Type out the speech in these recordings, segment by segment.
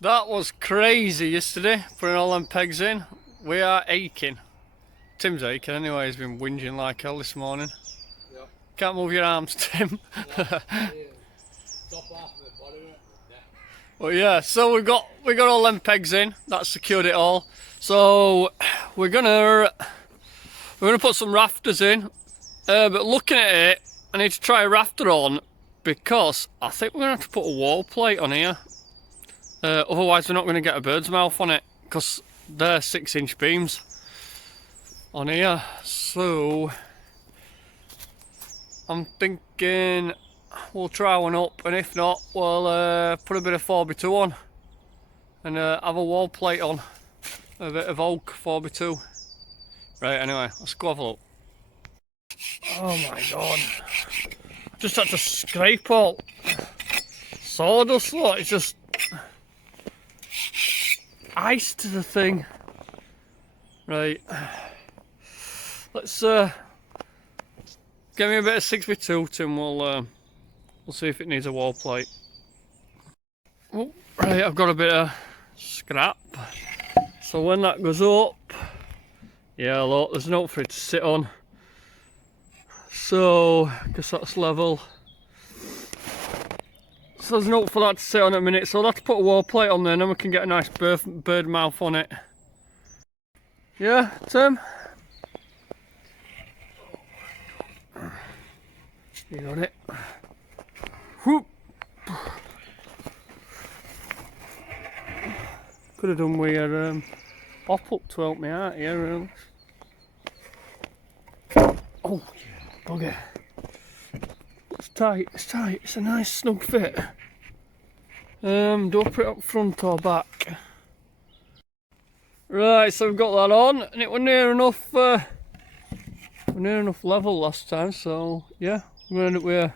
That was crazy yesterday, putting all them pegs in. We are aching. Tim's aching anyway, he's been whinging like hell this morning. Yeah. Can't move your arms, Tim. But yeah, so we got all them pegs in, that secured it all. So we're gonna put some rafters in. But looking at it, I need to try a rafter on because I think we're gonna have to put a wall plate on here. Otherwise we're not going to get a bird's mouth on it because they're 6-inch beams on here. So I'm thinking we'll try one up, and if not we'll put a bit of 4x2 on and have a wall plate on, a bit of oak 4x2. Right, anyway, let's go have a look. Oh my god, just had to scrape all sawdust. Look, it's just ice to the thing. Right, let's get me a bit of 6x2, Tim. We'll see if it needs a wall plate. Oh, right, I've got a bit of scrap, so when that goes up, yeah, look, there's no for it to sit on, so because that's level, so there's no for that to sit on at a minute, so I'll have to put a wall plate on there and then we can get a nice bird mouth on it. Yeah, Tim? You got it. Whoop. Could have done with your op up to help me out here, really. Oh, bugger. It's tight, it's a nice snug fit. Do I put it up front or back? Right, so we've got that on, and it was near enough level last time, so yeah, we're going to end up with a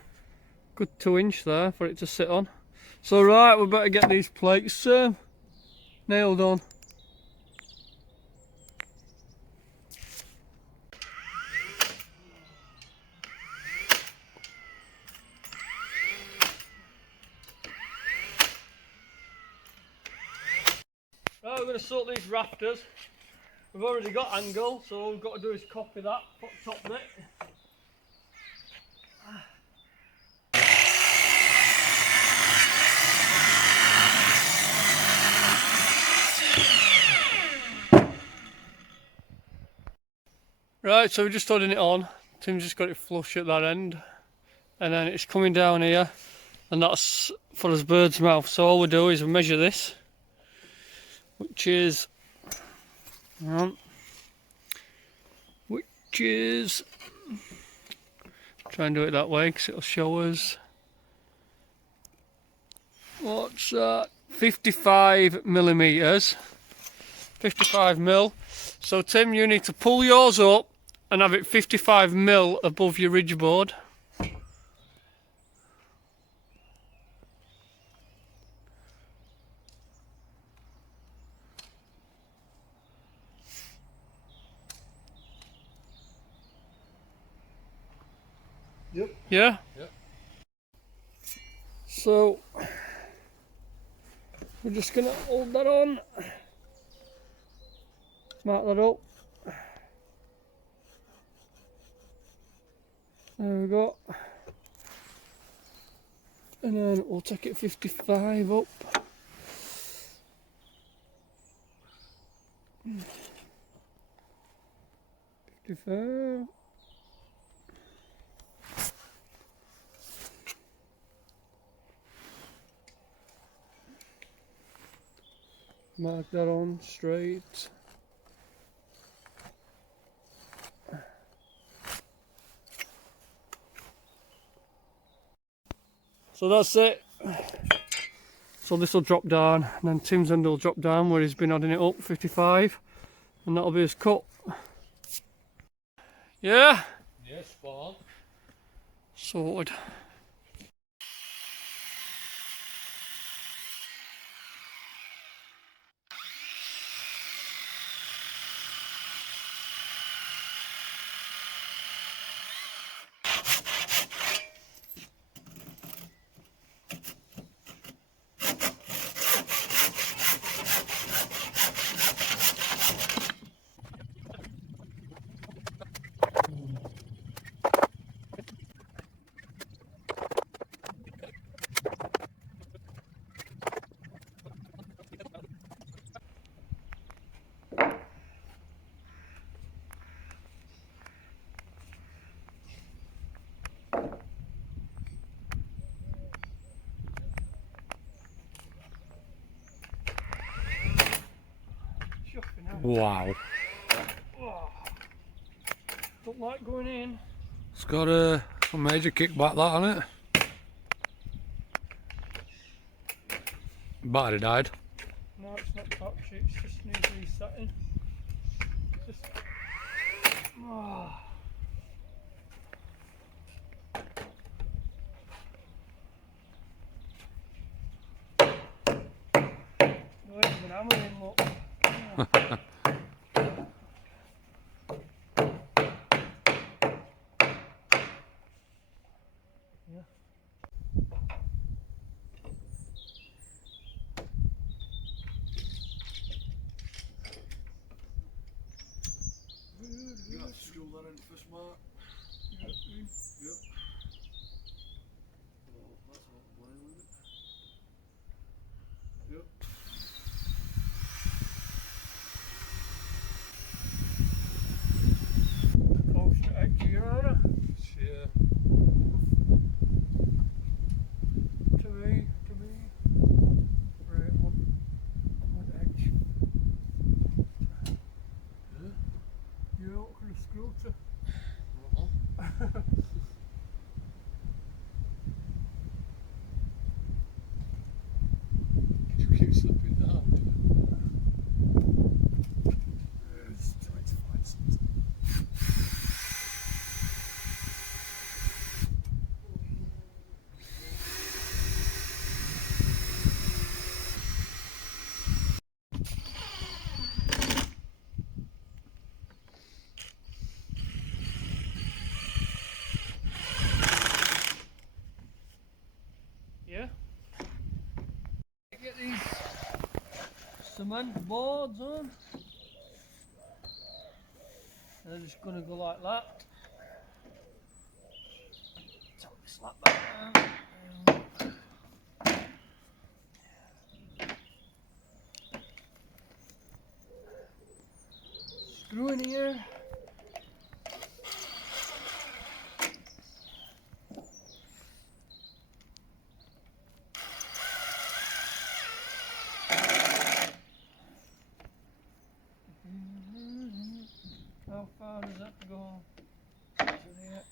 good 2-inch there for it to sit on. So right, we better get these plates nailed on. Right, we're going to sort these rafters. We've already got angle, so all we've got to do is copy that top bit. Right, so we're just holding it on. Tim's just got it flush at that end, and then it's coming down here, and that's for his bird's mouth. So all we do is we measure this, which is try and do it that way because it'll show us what's that, 55 millimeters, 55 mil. So Tim, you need to pull yours up and have it 55 mil above your ridge board. Yep. Yeah? Yep. So we're just gonna hold that on, mark that up. There we go. And then we'll take it 55 up. Mark that on straight. So that's it. So this will drop down, and then Tim's end will drop down where he's been adding it up, 55, and that'll be his cut. Yeah? Yeah, spot on. Sorted. Wow. Don't like going in. It's got a major kickback that on it. Battery died. No, it's not touchy, it's just needs resetting. Just... No, it's been hammering, look. Yeah. You have to screw that in first, Mark. Yep. Well, that's not playing with it. Yep. Close to it to your owner. Yeah. To me. Right, one edge. Yeah. Yeah, what kind of scooter? You keep slipping down. Just trying to find something. Yeah. Get these cement boards on. They're just gonna go like that. Tap this like that. Screw in here. How far does that go? To there.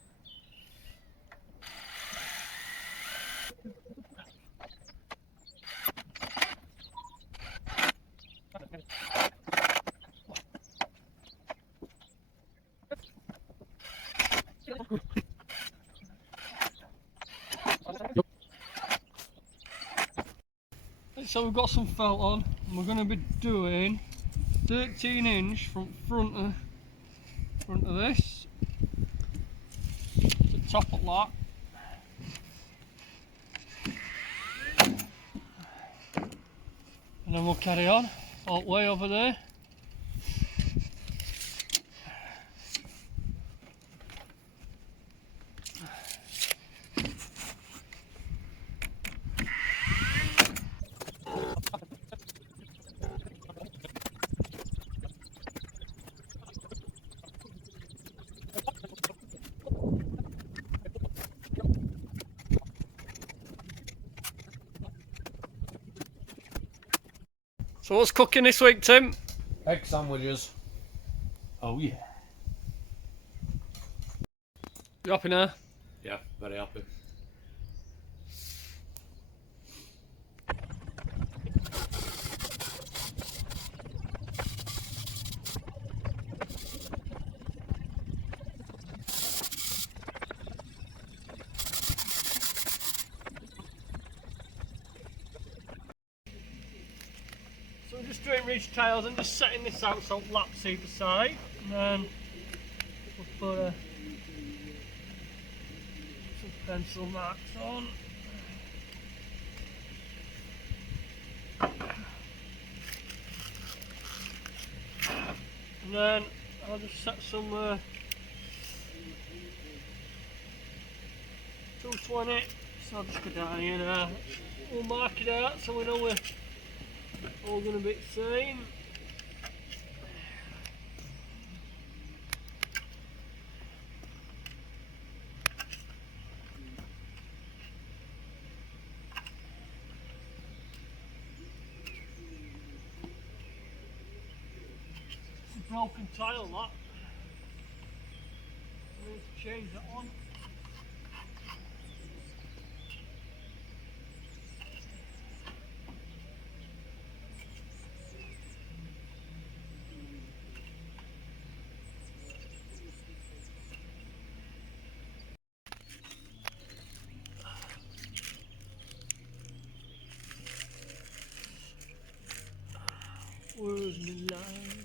So we've got some felt on, and we're going to be doing 13" from front of this to top of that. And then we'll carry on all the way over there. So what's cooking this week, Tim? Egg sandwiches. Oh yeah. You happy now? Yeah, very happy. So we're just doing ridge tiles and just setting this out so it laps either side, and then we'll put some pencil marks on. And then I'll just set some 220, so I'll just go down here now. We'll mark it out so we know we're all going to be the same. broken tile that. We need to change that one. Where's my line?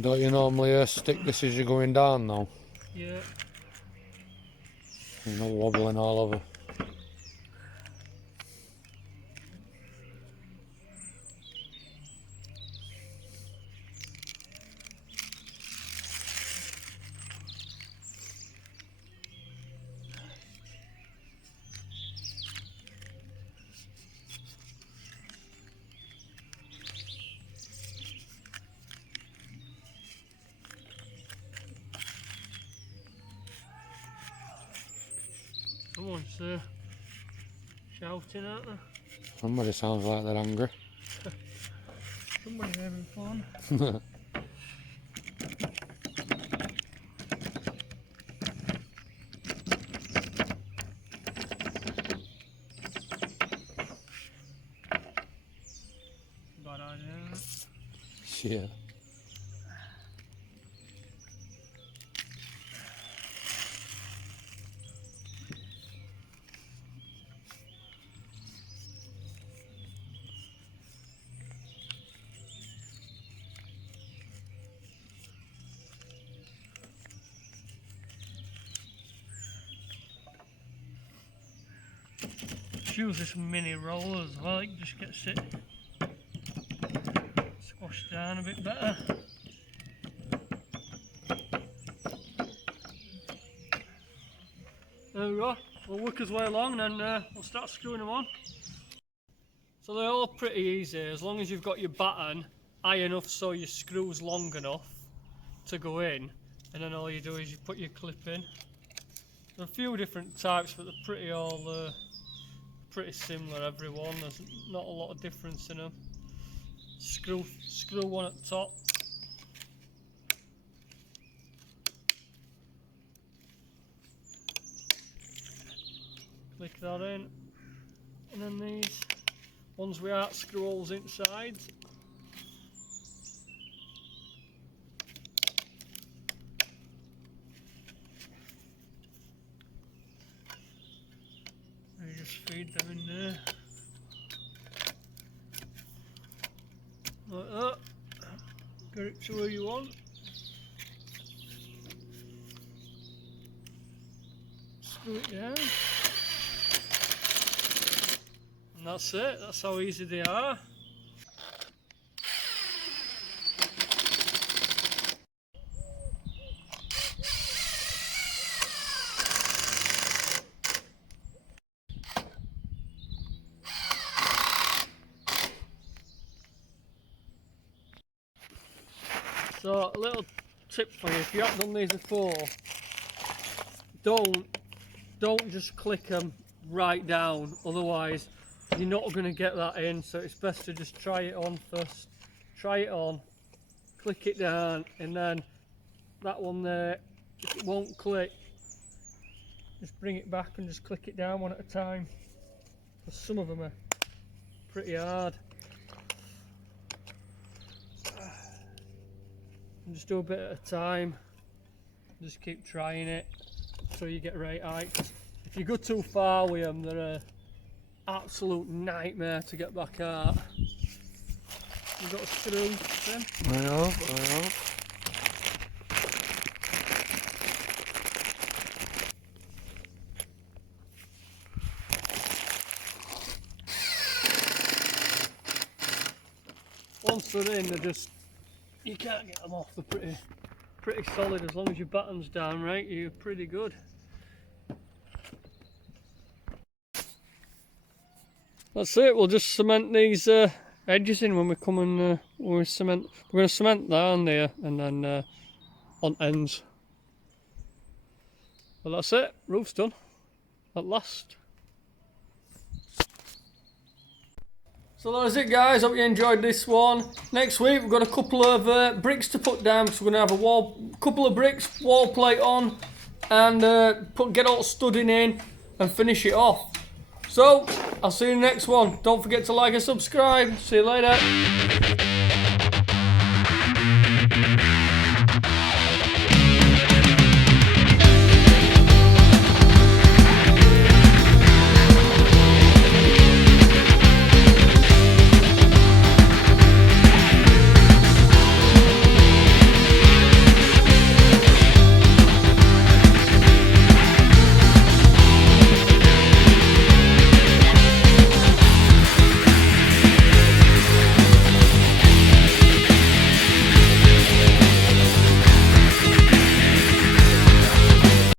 Don't you normally stick this as you're going down though? Yeah. You're not wobbling all over. Someone's shouting at her. Somebody sounds like they're angry. Somebody's having fun. Bad idea. Yeah. Use this mini roller as well, it just gets it squashed down a bit better. There we go, we'll work his way along and then we'll start screwing them on. So they're all pretty easy as long as you've got your batten high enough so your screw's long enough to go in, and then all you do is you put your clip in. There are a few different types but they're pretty all pretty similar every one, there's not a lot of difference in them. Screw one at the top. Click that in. And then these ones without screw holes inside. You just feed them in there. Like that. Get it to where you want. Screw it down. And that's it, that's how easy they are. So a little tip for you, if you haven't done these before, don't just click them right down, otherwise you're not going to get that in, so it's best to just try it on first. Try it on, click it down, and then that one there, if it won't click, just bring it back and just click it down one at a time, because some of them are pretty hard. And just do a bit at a time, just keep trying it until you get right height. If you go too far with them, they're an absolute nightmare to get back out. You've got a screw then? I have. Once they're in, they're just, you can't get them off. They're pretty solid. As long as your batten's down right, you're pretty good. That's it. We'll just cement these edges in when we come and when we cement. We're going to cement down there and then on ends. Well, that's it. Roof's done at last. So that is it, guys. Hope you enjoyed this one. Next week we've got a couple of bricks to put down, so we're gonna have a couple of bricks, wall plate on, and get all studding in and finish it off. So I'll see you in the next one. Don't forget to like and subscribe. See you later.